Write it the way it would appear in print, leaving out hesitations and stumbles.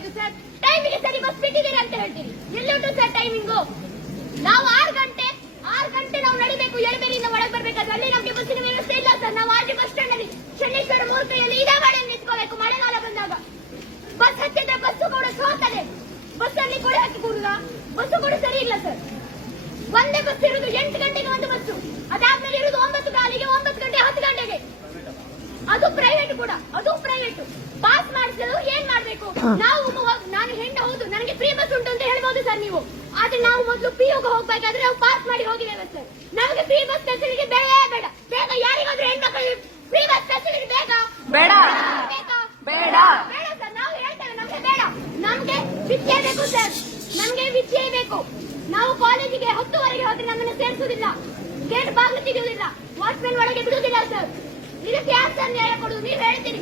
ಹೇಳೋದು ಸರ್? ಟೈಮಿಗೆ ಸರಿ ಬಸ್ ಬಿಟ್ಟಿದ್ದೀರಾ ಅಂತ ಹೇಳ್ತೀರಿ. ಎಲ್ಲಿ ಉಂಟು ಸರ್ ಟೈಮಿಂಗು? ನಾವು 6 ಗಂಟೆ ನಾವು ನಡಿಬೇಕು. ಎಳಬೇರಿಯಿಂದ ಒಳಗೆ ಬರ್ಬೇಕಾದ್ರೆ ಅಲ್ಲಿ ನಮಗೆ ಬಸ್ಸಿನ ವ್ಯವಸ್ಥೆ ಇಲ್ಲ ಸರ್. ನಾವು ಆರ್ಜಿ ಬಸ್ ಸ್ಟ್ಯಾಂಡ್ ಅಲ್ಲಿ ಶನೇಶ್ವರ ಮೂರ್ತಿಯಲ್ಲಿ ಇದೇ ಗಾಡಿಯಲ್ಲಿ ನಿಂತ್ಕೋಬೇಕು. ಮಳೆಗಾಲ ಬಂದಾಗ ಬಸ್ ಹತ್ತಿದ್ರೆ ಬಸ್ಸು ಕೂಡ ಸೋತದೆ. ಬಸ್ ಅಲ್ಲಿ ಕೂಡ ಹಾಕಿ ಕೂಡುದ, ಬಸ್ಸು ಕೂಡ ಸರಿ ಇಲ್ಲ ಸರ್. ಒಂದೇ ಬಸ್ ಇರುವುದು 8 ಗಂಟೆಗೆ ಒಂದು ಬಸ್ಸು, ಅದಾದ್ಮೇಲೆ ಇರುವುದು 9 ಕಾಲಿಗೆ, 9 ಗಂಟೆ 10 ಗಂಟೆಗೆ. ಅದು ಪ್ರೈವೇಟ್ ಕೂಡ, ಅದು ಪ್ರೈವೇಟ್. ಪಾಸ್ ಮಾಡಿಸಲು ಏನ್ ಮಾಡ್ಬೇಕು ನಾವು? ನಾನು ಹೆಣ್ಣು ಹೌದು, ನನಗೆ ಫ್ರೀ ಬಸ್ ಉಂಟು ಅಂತ ಹೇಳ್ಬೋದು ಸರ್ ನೀವು. ಆದ್ರೆ ನಾವು ಮೊದಲು ಪಿಯುಗೆ ಹೋಗ್ಬೇಕಾದ್ರೆ ನಾವು ಪಾಸ್ ಮಾಡಿ ಹೋಗಿದ್ದೇವೆ ಸರ್. ನಮಗೆ ಫ್ರೀ ಬಸ್ ಫೆಸಿಲಿಟಿ ಬೇಡ ಬೇಡ. ಬೇಗ ಯಾರಿಗಾದ್ರೂ ಹೆಣ್ಮಕ್ಳು ಫ್ರೀ ಬಸ್ ಫೆಸಿಲಿಟಿ ಬೇಕಾ? ಬೇಡ ಬೇಕಾ? ಬೇಡ ಬೇಡ ಸರ್. ನಾವು ಹೇಳ್ತೇವೆ ನಮ್ಗೆ ಬೇಡ. ನಮ್ಗೆ ವಿದ್ಯೆ ಬೇಕು ಸರ್, ನಮ್ಗೆ ವಿದ್ಯೆ ಬೇಕು. ನಾವು ಕಾಲೇಜಿಗೆ 10ವರೆಗೆ ಹೋದ್ರೆ ನಮ್ಮನ್ನು ಸೇರಿಸುವುದಿಲ್ಲ, ಗೇಟ್ ಬಾಗಿಲು ತೆಗೆಯುವುದಿಲ್ಲ, ವಾಚ್ಮೆನ್ ಒಳಗೆ ಬಿಡುವುದಿಲ್ಲ ಸರ್. ಇದಕ್ಕೆ ಯಾರು ಸರ್ ನ್ಯಾಯ ಕೊಡುದು? ನೀವು ಹೇಳ್ತೀರಿ